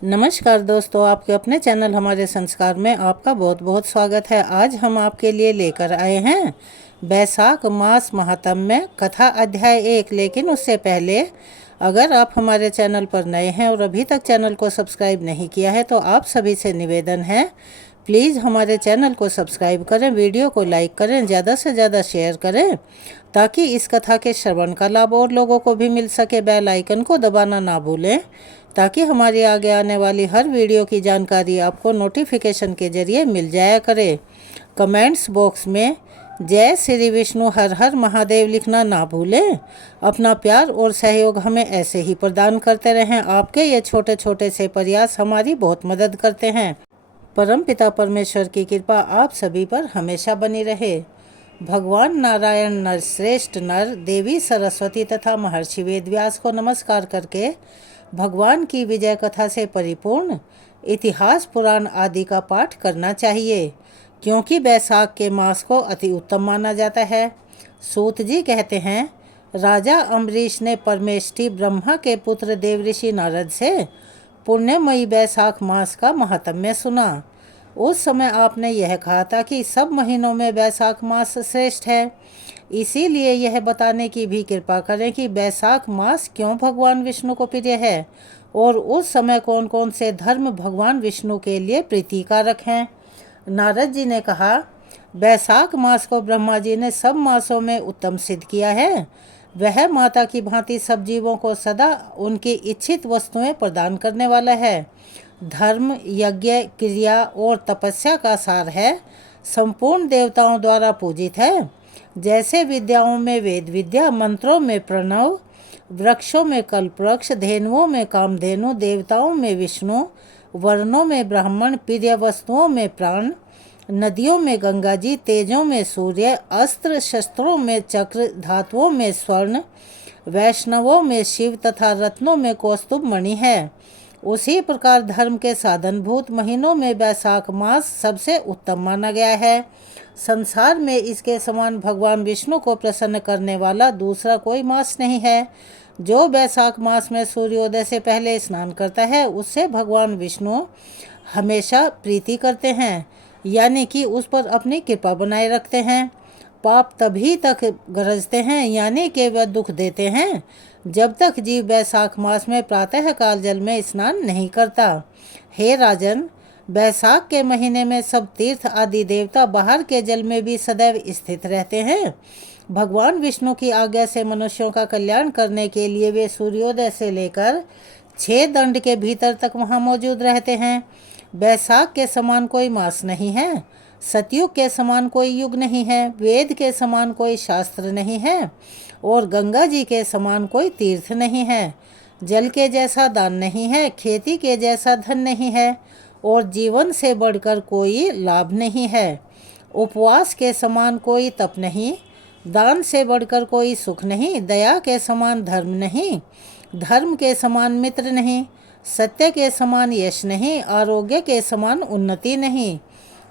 नमस्कार दोस्तों, आपके अपने चैनल हमारे संस्कार में आपका बहुत बहुत स्वागत है। आज हम आपके लिए लेकर आए हैं बैसाख मास महात्म्य में कथा अध्याय 1। लेकिन उससे पहले अगर आप हमारे चैनल पर नए हैं और अभी तक चैनल को सब्सक्राइब नहीं किया है तो आप सभी से निवेदन है, प्लीज़ हमारे चैनल को सब्सक्राइब करें, वीडियो को लाइक करें, ज़्यादा से ज़्यादा शेयर करें ताकि इस कथा के श्रवण का लाभ और लोगों को भी मिल सके। बेल आइकन को दबाना ना भूलें ताकि हमारी आगे आने वाली हर वीडियो की जानकारी आपको नोटिफिकेशन के जरिए मिल जाया करे। कमेंट्स बॉक्स में जय श्री विष्णु हर हर महादेव लिखना ना भूलें। अपना प्यार और सहयोग हमें ऐसे ही प्रदान करते रहें। आपके ये छोटे छोटे से प्रयास हमारी बहुत मदद करते हैं। परम पिता परमेश्वर की कृपा आप सभी पर हमेशा बनी रहे। भगवान नारायण नर श्रेष्ठ नर, देवी सरस्वती तथा महर्षि वेदव्यास को नमस्कार करके भगवान की विजय कथा से परिपूर्ण इतिहास पुराण आदि का पाठ करना चाहिए, क्योंकि बैसाख के मास को अति उत्तम माना जाता है। सूत जी कहते हैं, राजा अम्बरीश ने परमेष्ठी ब्रह्मा के पुत्र देवऋषि नारद से पुण्यमयी बैसाख मास का महात्म्य सुना। उस समय आपने यह कहा था कि सब महीनों में बैसाख मास श्रेष्ठ है। इसीलिए यह बताने की भी कृपा करें कि बैसाख मास क्यों भगवान विष्णु को प्रिय है और उस समय कौन कौन से धर्म भगवान विष्णु के लिए प्रीतिकारक हैं। नारद जी ने कहा, बैसाख मास को ब्रह्मा जी ने सब मासों में उत्तम सिद्ध किया है। वह माता की भांति सब जीवों को सदा उनकी इच्छित वस्तुएं प्रदान करने वाला है। धर्म, यज्ञ, क्रिया और तपस्या का सार है। संपूर्ण देवताओं द्वारा पूजित है। जैसे विद्याओं में वेद विद्या, मंत्रों में प्रणव, वृक्षों में कल्पवृक्ष, धेनुओं में कामधेनु, देवताओं में विष्णु, वर्णों में ब्राह्मण, प्रिय वस्तुओं में प्राण, नदियों में गंगा जी, तेजों में सूर्य, अस्त्र शस्त्रों में चक्र, धातुओं में स्वर्ण, वैष्णवों में शिव तथा रत्नों में कौस्तुभ मणि है। उसी प्रकार धर्म के साधनभूत महीनों में बैसाख मास सबसे उत्तम माना गया है। संसार में इसके समान भगवान विष्णु को प्रसन्न करने वाला दूसरा कोई मास नहीं है। जो बैसाख मास में सूर्योदय से पहले स्नान करता है उससे भगवान विष्णु हमेशा प्रीति करते हैं, यानी कि उस पर अपनी कृपा बनाए रखते हैं। पाप तभी तक गरजते हैं, यानी कि वह दुख देते हैं, जब तक जीव बैसाख मास में प्रातः काल जल में स्नान नहीं करता। हे राजन, बैसाख के महीने में सब तीर्थ आदि देवता बाहर के जल में भी सदैव स्थित रहते हैं। भगवान विष्णु की आज्ञा से मनुष्यों का कल्याण करने के लिए वे सूर्योदय से लेकर 6 दंड के भीतर तक वहाँ मौजूद रहते हैं। बैसाख के समान कोई मास नहीं है, सतयुग के समान कोई युग नहीं है, वेद के समान कोई शास्त्र नहीं है और गंगा जी के समान कोई तीर्थ नहीं है। जल के जैसा दान नहीं है, खेती के जैसा धन नहीं है और जीवन से बढ़कर कोई लाभ नहीं है। उपवास के समान कोई तप नहीं, दान से बढ़कर कोई सुख नहीं, दया के समान धर्म नहीं, धर्म के समान मित्र नहीं, सत्य के समान यश नहीं, आरोग्य के समान उन्नति नहीं।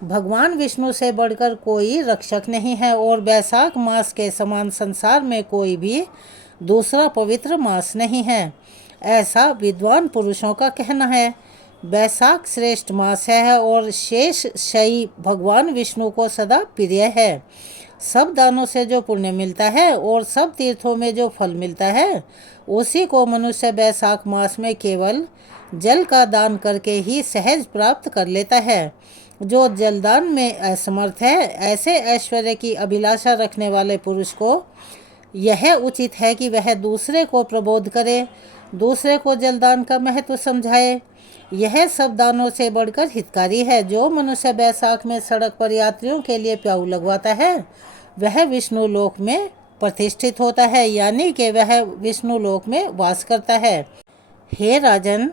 भगवान विष्णु से बढ़कर कोई रक्षक नहीं है और बैसाख मास के समान संसार में कोई भी दूसरा पवित्र मास नहीं है, ऐसा विद्वान पुरुषों का कहना है। बैसाख श्रेष्ठ मास है और शेष शयी भगवान विष्णु को सदा प्रिय है। सब दानों से जो पुण्य मिलता है और सब तीर्थों में जो फल मिलता है, उसी को मनुष्य बैसाख मास में केवल जल का दान करके ही सहज प्राप्त कर लेता है। जो जलदान में असमर्थ है, ऐसे ऐश्वर्य की अभिलाषा रखने वाले पुरुष को यह उचित है कि वह दूसरे को प्रबोध करे, दूसरे को जलदान का महत्व समझाए। यह सब दानों से बढ़कर हितकारी है। जो मनुष्य बैसाख में सड़क पर यात्रियों के लिए प्याऊ लगवाता है वह विष्णु लोक में प्रतिष्ठित होता है, यानी कि वह विष्णु लोक में वास करता है। हे राजन,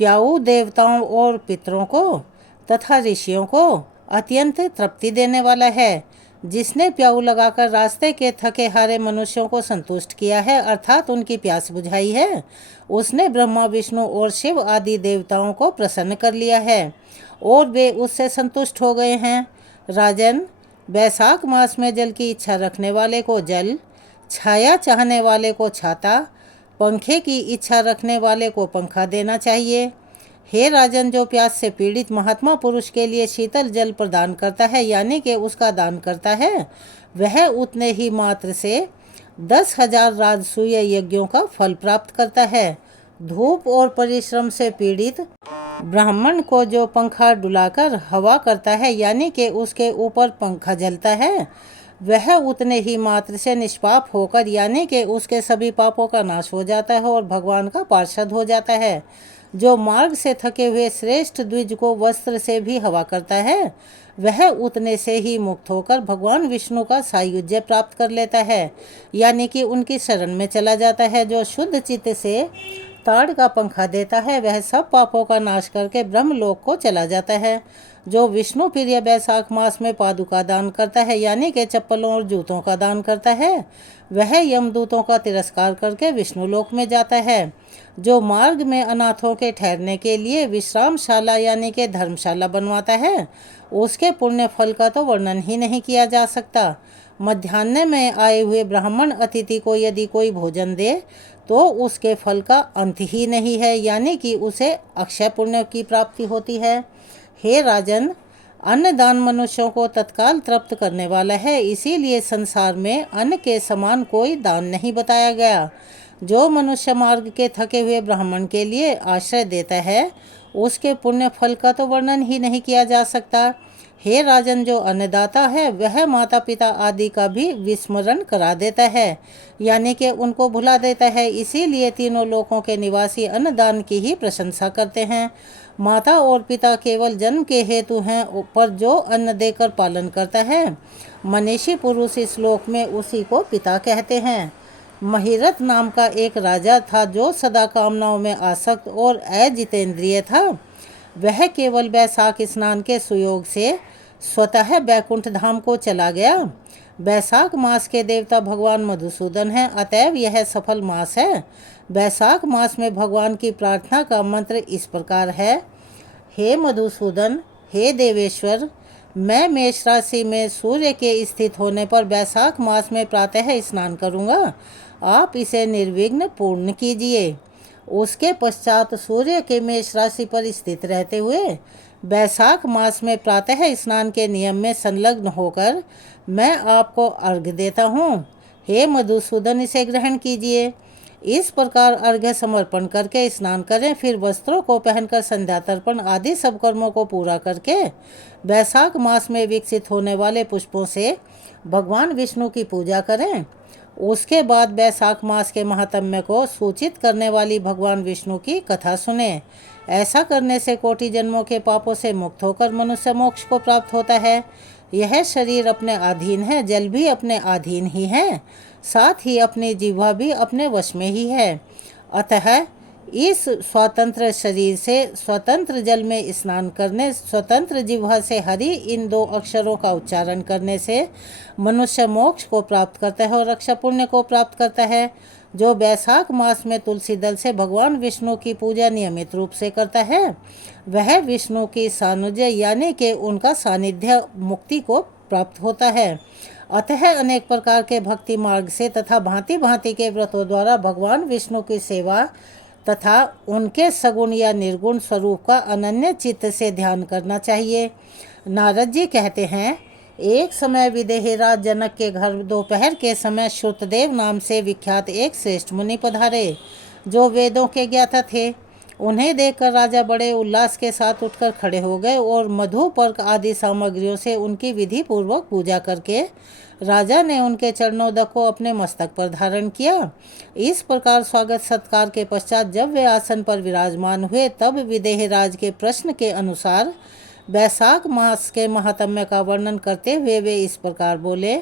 प्याऊ देवताओं और पितरों को तथा ऋषियों को अत्यंत तृप्ति देने वाला है। जिसने प्याऊ लगाकर रास्ते के थके हारे मनुष्यों को संतुष्ट किया है, अर्थात उनकी प्यास बुझाई है, उसने ब्रह्मा विष्णु और शिव आदि देवताओं को प्रसन्न कर लिया है और वे उससे संतुष्ट हो गए हैं। राजन, बैसाख मास में जल की इच्छा रखने वाले को जल, छाया चाहने वाले को छाता, पंखे की इच्छा रखने वाले को पंखा देना चाहिए। हे राजन, जो प्यास से पीड़ित महात्मा पुरुष के लिए शीतल जल प्रदान करता है यानी कि उसका दान करता है, वह उतने ही मात्र से 10,000 राजसूय यज्ञों का फल प्राप्त करता है। धूप और परिश्रम से पीड़ित ब्राह्मण को जो पंखा डुलाकर हवा करता है यानी कि उसके ऊपर पंखा जलता है, वह उतने ही मात्र से निष्पाप होकर यानी कि उसके सभी पापों का नाश हो जाता है और भगवान का पार्षद हो जाता है। जो मार्ग से थके हुए श्रेष्ठ द्विज को वस्त्र से भी हवा करता है, वह उतने से ही मुक्त होकर भगवान विष्णु का सायुज्य प्राप्त कर लेता है यानी कि उनकी शरण में चला जाता है। जो शुद्ध चित्त से ताड़ का पंखा देता है, वह सब पापों का नाश करके ब्रह्मलोक को चला जाता है। जो विष्णु प्रिय बैसाख मास में पादुका दान करता है यानी कि चप्पलों और जूतों का दान करता है, वह यमदूतों का तिरस्कार करके विष्णु लोक में जाता है। जो मार्ग में अनाथों के ठहरने के लिए विश्रामशाला यानी कि धर्मशाला बनवाता है, उसके पुण्य फल का तो वर्णन ही नहीं किया जा सकता। मध्याह्न में आए हुए ब्राह्मण अतिथि को यदि कोई भोजन दे तो उसके फल का अंत ही नहीं है यानी कि उसे अक्षय पुण्य की प्राप्ति होती है। हे राजन, अन्नदान मनुष्यों को तत्काल तृप्त करने वाला है, इसीलिए संसार में अन्न के समान कोई दान नहीं बताया गया। जो मनुष्य मार्ग के थके हुए ब्राह्मण के लिए आश्रय देता है, उसके पुण्य फल का तो वर्णन ही नहीं किया जा सकता। हे राजन, जो अन्नदाता है वह माता पिता आदि का भी विस्मरण करा देता है यानी कि उनको भुला देता है, इसीलिए तीनों लोकों के निवासी अन्नदान की ही प्रशंसा करते हैं। माता और पिता केवल जन्म के हेतु हैं, पर जो अन्न देकर पालन करता है, मनीषी पुरुष इस लोक में उसी को पिता कहते हैं। महिरथ नाम का एक राजा था जो सदा कामनाओं में आसक्त और अजितेंद्रिय था। वह केवल बैसाख स्नान के सुयोग से स्वतः बैकुंठ धाम को चला गया। बैसाख मास के देवता भगवान मधुसूदन हैं, अतएव यह सफल मास है। बैसाख मास में भगवान की प्रार्थना का मंत्र इस प्रकार है। हे मधुसूदन, हे देवेश्वर, मैं मेष राशि में सूर्य के स्थित होने पर बैसाख मास में प्रातः स्नान करूंगा। आप इसे निर्विघ्न पूर्ण कीजिए। उसके पश्चात सूर्य के मेष राशि पर स्थित रहते हुए बैसाख मास में प्रातः स्नान के नियम में संलग्न होकर मैं आपको अर्घ्य देता हूँ। हे मधुसूदन, इसे ग्रहण कीजिए। इस प्रकार अर्घ्य समर्पण करके स्नान करें, फिर वस्त्रों को पहनकर संध्या तर्पण आदि सब कर्मों को पूरा करके बैसाख मास में विकसित होने वाले पुष्पों से भगवान विष्णु की पूजा करें। उसके बाद बैसाख मास के महात्म्य को सूचित करने वाली भगवान विष्णु की कथा सुने। ऐसा करने से कोटि जन्मों के पापों से मुक्त होकर मनुष्य मोक्ष को प्राप्त होता है। यह शरीर अपने अधीन है, जल भी अपने अधीन ही है, साथ ही अपनी जिह्वा भी अपने वश में ही है। अतः इस स्वतंत्र शरीर से स्वतंत्र जल में स्नान करने, स्वतंत्र जिह्वा से हरि इन दो अक्षरों का उच्चारण करने से मनुष्य मोक्ष को प्राप्त करता है और अक्षय पुण्य को प्राप्त करता है। जो बैसाख मास में तुलसी दल से भगवान विष्णु की पूजा नियमित रूप से करता है, वह विष्णु की सानुज्य यानी कि उनका सानिध्य मुक्ति को प्राप्त होता है। अतः अनेक प्रकार के भक्ति मार्ग से तथा भांति भांति के व्रतों द्वारा भगवान विष्णु की सेवा तथा उनके सगुण या निर्गुण स्वरूप का अनन्य चित्त से ध्यान करना चाहिए। नारद जी कहते हैं, एक समय विदेहराज जनक के घर दोपहर के समय श्रुतदेव नाम से विख्यात एक श्रेष्ठ मुनि पधारे, जो वेदों के ज्ञाता थे। उन्हें देखकर राजा बड़े उल्लास के साथ उठकर खड़े हो गए और मधु पर्क आदि सामग्रियों से उनकी विधि पूर्वक पूजा करके राजा ने उनके चरणोदक को अपने मस्तक पर धारण किया। इस प्रकार स्वागत सत्कार के पश्चात जब वे आसन पर विराजमान हुए, तब विदेहराज के प्रश्न के अनुसार बैसाख मास के महात्म्य का वर्णन करते हुए वे इस प्रकार बोले।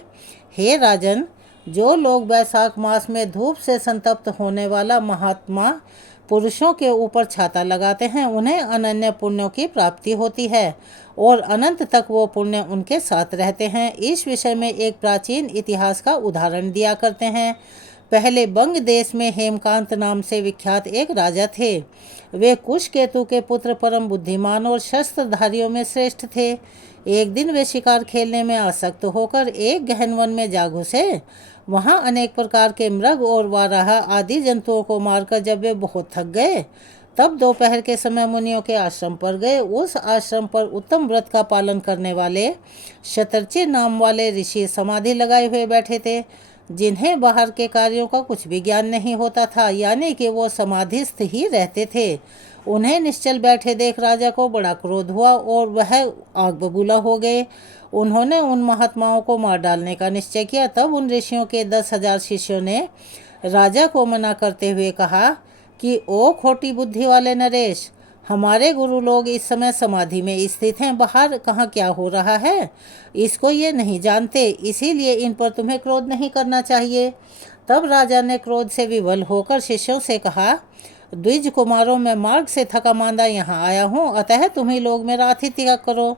हे राजन, जो लोग बैसाख मास में धूप से संतप्त होने वाला महात्मा पुरुषों के ऊपर छाता लगाते हैं, उन्हें अनन्य पुण्यों की प्राप्ति होती है और अनंत तक वो पुण्य उनके साथ रहते हैं। इस विषय में एक प्राचीन इतिहास का उदाहरण दिया करते हैं। पहले बंग देश में हेमकांत नाम से विख्यात एक राजा थे। वे कुशकेतु के पुत्र, परम बुद्धिमान और शस्त्रधारियों में श्रेष्ठ थे। एक दिन वे शिकार खेलने में आसक्त होकर एक गहन वन में जा घुसे। वहाँ अनेक प्रकार के मृग और वाराह आदि जंतुओं को मारकर जब वे बहुत थक गए, तब दोपहर के समय मुनियों के आश्रम पर गए। उस आश्रम पर उत्तम व्रत का पालन करने वाले शतर्ची नाम वाले ऋषि समाधि लगाए हुए बैठे थे, जिन्हें बाहर के कार्यों का कुछ भी ज्ञान नहीं होता था, यानी कि वो समाधिस्थ ही रहते थे। उन्हें निश्चल बैठे देख राजा को बड़ा क्रोध हुआ और वह आग बबूला हो गए। उन्होंने उन महात्माओं को मार डालने का निश्चय किया। तब उन ऋषियों के 10,000 शिष्यों ने राजा को मना करते हुए कहा कि ओ खोटी बुद्धि वाले नरेश, हमारे गुरु लोग इस समय समाधि में स्थित हैं, बाहर कहाँ क्या हो रहा है इसको ये नहीं जानते, इसीलिए इन पर तुम्हें क्रोध नहीं करना चाहिए। तब राजा ने क्रोध से विवल होकर शिष्यों से कहा, द्विज कुमारों, मैं मार्ग से थका मांदा यहाँ आया हूँ, अतः तुम ही लोग मेरा आतिथ्य करो।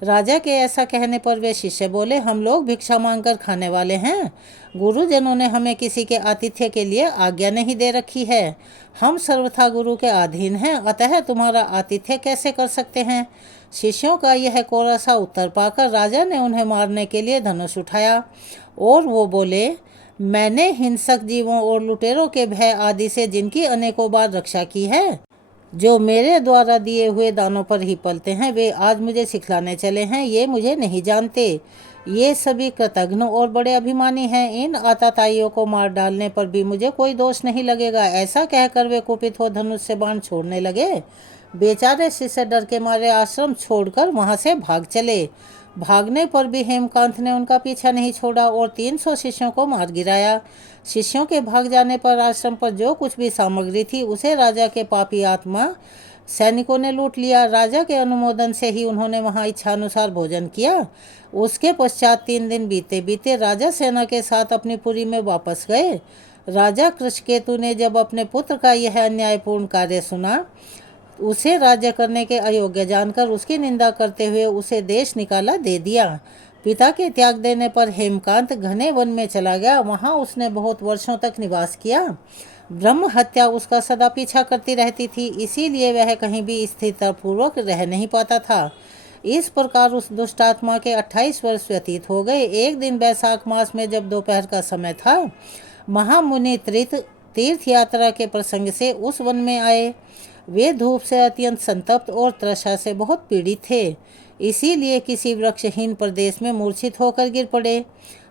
राजा के ऐसा कहने पर वे शिष्य बोले, हम लोग भिक्षा मांगकर खाने वाले हैं, गुरुजनों ने हमें किसी के आतिथ्य के लिए आज्ञा नहीं दे रखी है, हम सर्वथा गुरु के अधीन हैं, अतः तुम्हारा आतिथ्य कैसे कर सकते हैं। शिष्यों का यह कोरा सा उत्तर पाकर राजा ने उन्हें मारने के लिए धनुष उठाया और वो बोले, मैंने हिंसक जीवों और लुटेरों के भय आदि से जिनकी अनेकों बार रक्षा की है, जो मेरे द्वारा दिए हुए दानों पर ही पलते हैं, वे आज मुझे सिखलाने चले हैं, ये मुझे नहीं जानते, ये सभी कृतघ्न और बड़े अभिमानी हैं, इन आताताइयों को मार डालने पर भी मुझे कोई दोष नहीं लगेगा। ऐसा कहकर वे कुपित हो धनुष से बाण छोड़ने लगे। बेचारे शिष्य डर के मारे आश्रम छोड़कर वहां से भाग चले। भागने पर भी हेमकांत ने उनका पीछा नहीं छोड़ा और 300 शिष्यों को मार गिराया। शिष्यों के भाग जाने पर आश्रम पर जो कुछ भी सामग्री थी उसे राजा के पापी आत्मा सैनिकों ने लूट लिया। राजा के अनुमोदन से ही उन्होंने वहां इच्छानुसार भोजन किया। उसके पश्चात 3 दिन बीते बीते राजा सेना के साथ अपनी पुरी में वापस गए। राजा कृषकेतु ने जब अपने पुत्र का यह अन्यायपूर्ण कार्य सुना, उसे राज्य करने के अयोग्य जानकर उसकी निंदा करते हुए उसे देश निकाला दे दिया। पिता के त्याग देने पर हेमकांत घने वन में चला गया। वहां उसने बहुत वर्षों तक निवास किया। ब्रह्म हत्या उसका सदा पीछा करती रहती थी, इसीलिए वह कहीं भी स्थिरतापूर्वक रह नहीं पाता था। इस प्रकार उस दुष्टात्मा के 28 वर्ष व्यतीत हो गए। एक दिन वैशाख मास में जब दोपहर का समय था, महामुनि तीर्थ यात्रा के प्रसंग से उस वन में आए। वे धूप से अत्यंत संतप्त और तृषा से बहुत पीड़ित थे, इसीलिए किसी वृक्षहीन प्रदेश में मूर्छित होकर गिर पड़े।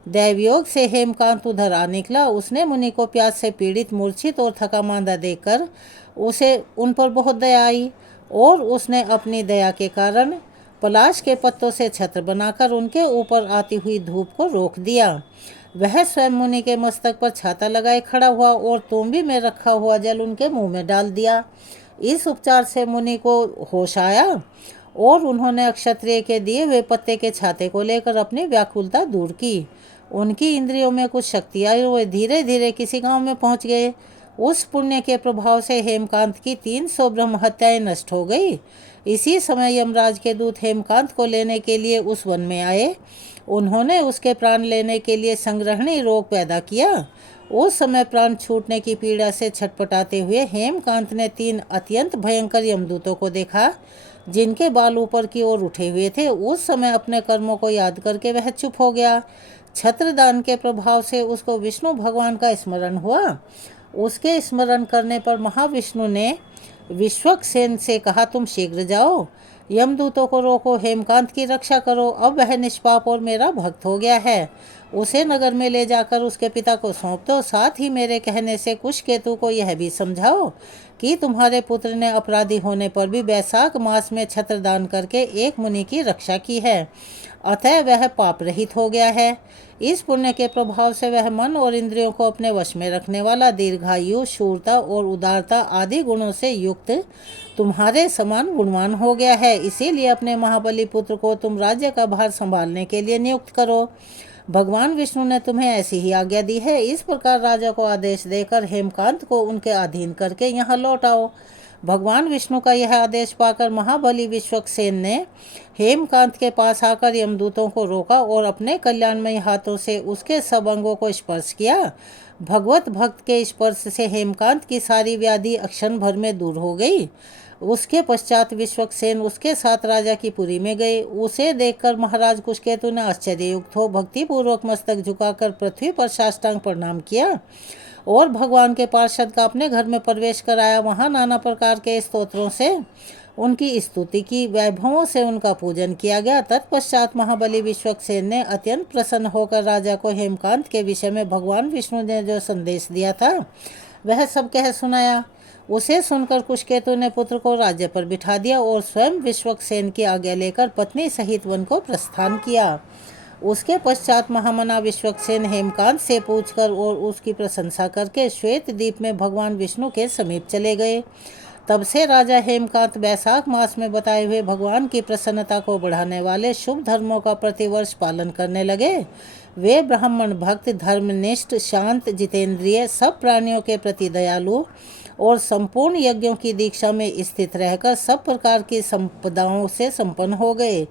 दैवयोग से हेमकांत उधर आ निकला। उसने मुनि को प्यास से पीड़ित, मूर्छित और थका मांदा देखकर उसे उन पर बहुत दया आई और उसने अपनी दया के कारण पलाश के पत्तों से छत्र बनाकर उनके ऊपर आती हुई धूप को रोक दिया। वह स्वयं मुनि के मस्तक पर छाता लगाए खड़ा हुआ और तोंबी में रखा हुआ जल उनके मुंह में डाल दिया। इस उपचार से मुनि को होश आया और उन्होंने अक्षत्रिय के दिए हुए पत्ते के छाते को लेकर अपनी व्याकुलता दूर की। उनकी इंद्रियों में कुछ शक्ति आई और वे धीरे धीरे किसी गांव में पहुंच गए। उस पुण्य के प्रभाव से हेमकांत की 300 ब्रह्म हत्याएं नष्ट हो गई। इसी समय यमराज के दूत हेमकांत को लेने के लिए उस वन में आए। उन्होंने उसके प्राण लेने के लिए संग्रहणी रोग पैदा किया। उस समय प्राण छूटने की पीड़ा से छटपटाते हुए हेमकांत ने 3 अत्यंत भयंकर यमदूतों को देखा, जिनके बाल ऊपर की ओर उठे हुए थे। उस समय अपने कर्मों को याद करके वह चुप हो गया। छत्रदान के प्रभाव से उसको विष्णु भगवान का स्मरण हुआ। उसके स्मरण करने पर महाविष्णु ने विश्वक्सेन से कहा, तुम शीघ्र जाओ, यमदूतों को रोको, हेमकांत की रक्षा करो। अब वह निष्पाप और मेरा भक्त हो गया है। उसे नगर में ले जाकर उसके पिता को सौंप दो। साथ ही मेरे कहने से कुशकेतु को यह भी समझाओ कि तुम्हारे पुत्र ने अपराधी होने पर भी वैशाख मास में छत्रदान करके एक मुनि की रक्षा की है, अतः वह पाप रहित हो गया है। इस पुण्य के प्रभाव से वह मन और इंद्रियों को अपने वश में रखने वाला, दीर्घायु, शूरता और उदारता आदि गुणों से युक्त तुम्हारे समान गुणवान हो गया है। इसीलिए अपने महाबली पुत्र को तुम राज्य का भार संभालने के लिए नियुक्त करो। भगवान विष्णु ने तुम्हें ऐसी ही आज्ञा दी है। इस प्रकार राजा को आदेश देकर हेमकांत को उनके अधीन करके यहाँ लौट आओ। भगवान विष्णु का यह आदेश पाकर महाबली विश्वक्सेन ने हेमकांत के पास आकर यमदूतों को रोका और अपने कल्याणमयी हाथों से उसके सब अंगों को स्पर्श किया। भगवत भक्त के स्पर्श से हेमकांत की सारी व्याधि क्षण भर में दूर हो गई। उसके पश्चात विश्वक्सेन उसके साथ राजा की पुरी में गए। उसे देखकर महाराज कुशकेतु ने आश्चर्ययुक्त हो भक्तिपूर्वक मस्तक झुकाकर पृथ्वी पर साष्टांग प्रणाम किया और भगवान के पार्षद का अपने घर में प्रवेश कराया। वहाँ नाना प्रकार के स्तोत्रों से उनकी स्तुति की, वैभवों से उनका पूजन किया गया। तत्पश्चात महाबली विश्वक्सेन ने अत्यंत प्रसन्न होकर राजा को हेमकांत के विषय में भगवान विष्णु ने जो संदेश दिया था वह सब कह सुनाया। उसे सुनकर कुशकेतु ने पुत्र को राज्य पर बिठा दिया और स्वयं विश्वक्सेन की आज्ञा लेकर पत्नी सहित वन को प्रस्थान किया। उसके पश्चात महामना विश्वक्सेन हेमकांत से पूछकर और उसकी प्रशंसा करके श्वेत द्वीप में भगवान विष्णु के समीप चले गए। तब से राजा हेमकांत वैशाख मास में बताए हुए भगवान की प्रसन्नता को बढ़ाने वाले शुभ धर्मों का प्रतिवर्ष पालन करने लगे। वे ब्राह्मण भक्त, धर्मनिष्ठ, शांत, जितेंद्रिय, सब प्राणियों के प्रति दयालु और संपूर्ण यज्ञों की दीक्षा में स्थित रहकर सब प्रकार की संपदाओं से संपन्न हो गए।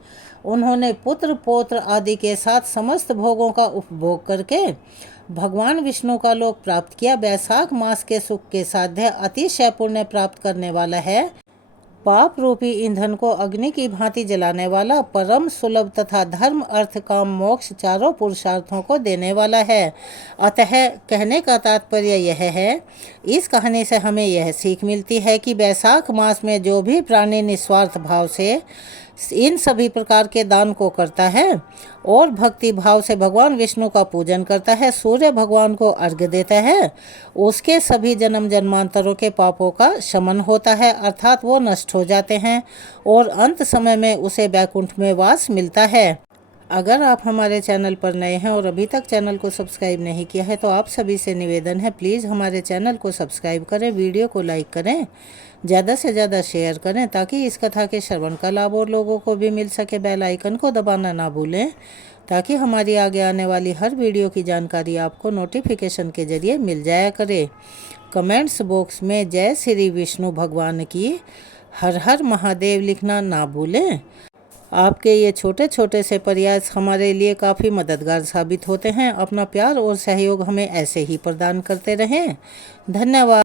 उन्होंने पुत्र पौत्र आदि के साथ समस्त भोगों का उपभोग करके भगवान विष्णु का लोक प्राप्त किया। वैशाख मास के सुख के साध्य अतिशय पुण्य प्राप्त करने वाला है, पाप रूपी ईंधन को अग्नि की भांति जलाने वाला, परम सुलभ तथा धर्म अर्थ काम मोक्ष चारों पुरुषार्थों को देने वाला है। अतः कहने का तात्पर्य यह है, इस कहानी से हमें यह सीख मिलती है कि वैशाख मास में जो भी प्राणी निस्वार्थ भाव से इन सभी प्रकार के दान को करता है और भक्ति भाव से भगवान विष्णु का पूजन करता है, सूर्य भगवान को अर्घ्य देता है, उसके सभी जन्म जन्मांतरों के पापों का शमन होता है, अर्थात वो नष्ट हो जाते हैं और अंत समय में उसे वैकुंठ में वास मिलता है। अगर आप हमारे चैनल पर नए हैं और अभी तक चैनल को सब्सक्राइब नहीं किया है तो आप सभी से निवेदन है, प्लीज़ हमारे चैनल को सब्सक्राइब करें, वीडियो को लाइक करें, ज़्यादा से ज़्यादा शेयर करें ताकि इस कथा के श्रवण का लाभ और लोगों को भी मिल सके। बेल आइकन को दबाना ना भूलें ताकि हमारी आगे आने वाली हर वीडियो की जानकारी आपको नोटिफिकेशन के जरिए मिल जाया करे। कमेंट्स बॉक्स में जय श्री विष्णु भगवान की, हर हर महादेव लिखना ना भूलें। आपके ये छोटे छोटे से प्रयास हमारे लिए काफ़ी मददगार साबित होते हैं। अपना प्यार और सहयोग हमें ऐसे ही प्रदान करते रहें। धन्यवाद।